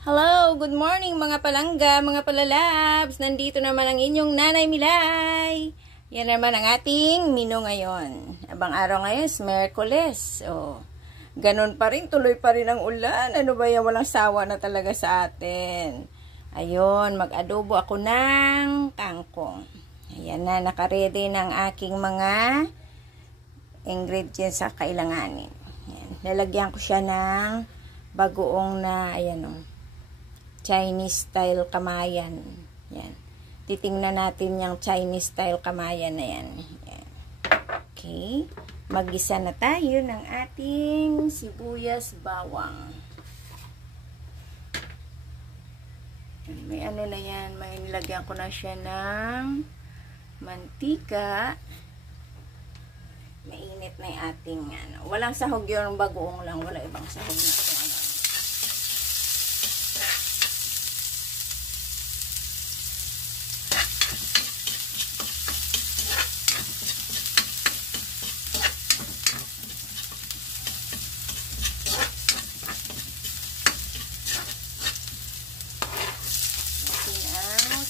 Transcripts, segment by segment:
Hello, good morning mga palangga, mga palalabs. Nandito naman ang inyong Nanay Milay. Yan naman ang ating menu ngayon. Abang araw ngayon is Miyerkules. Ganun pa rin, tuloy pa rin ang ulan. Ano ba yan, walang sawa na talaga sa atin. Ayun, mag-adobo ako ng kangkong. Ayan na, nakaredy ng aking mga ingredients sa kailanganin. Ayan, lalagyan ko siya ng bagoong na, ayan o. Chinese style kamayan. Yan. Titingnan natin yung Chinese style kamayan na yan. Yan. Okay. Mag-isa na tayo ng ating sibuyas bawang. May ano na yan. May nilagyan ko na siya ng mantika. Mainit na yung ating ano. Walang sahog yun. Bagoong lang. Wala ibang sahog na ito.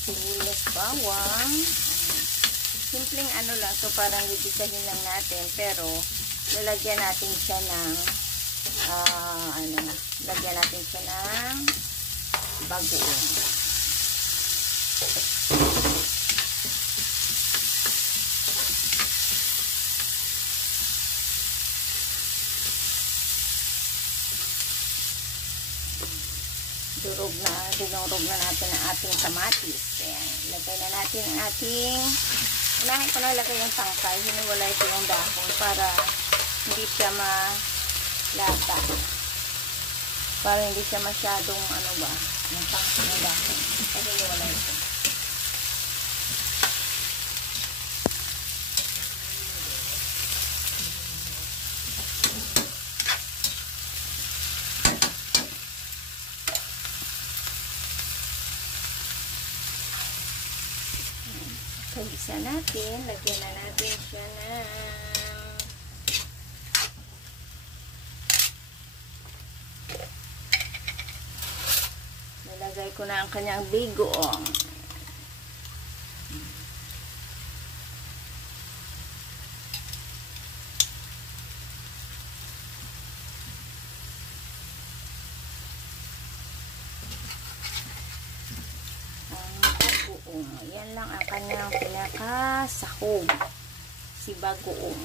Sibuyas bawang. Simpleng ano lang to, parang gigisahin lang natin, pero lalagyan natin siya ng lagyan natin siya ng bagoong. Dinurog na natin ang ating kamatis. Ayan, ilagay na natin ang ating, unahin ko na ilagay yung tangkay, hiniwalay ko yung dahon para hindi siya malata. Para hindi siya masyadong yung tangkay ng dahon. Kasi hiniwalay ko. Isa natin, lagyan na natin siya ng nalagay ko na ang kanyang bigoong. Yan lang ang kanyang pinakasahog, si bagoong.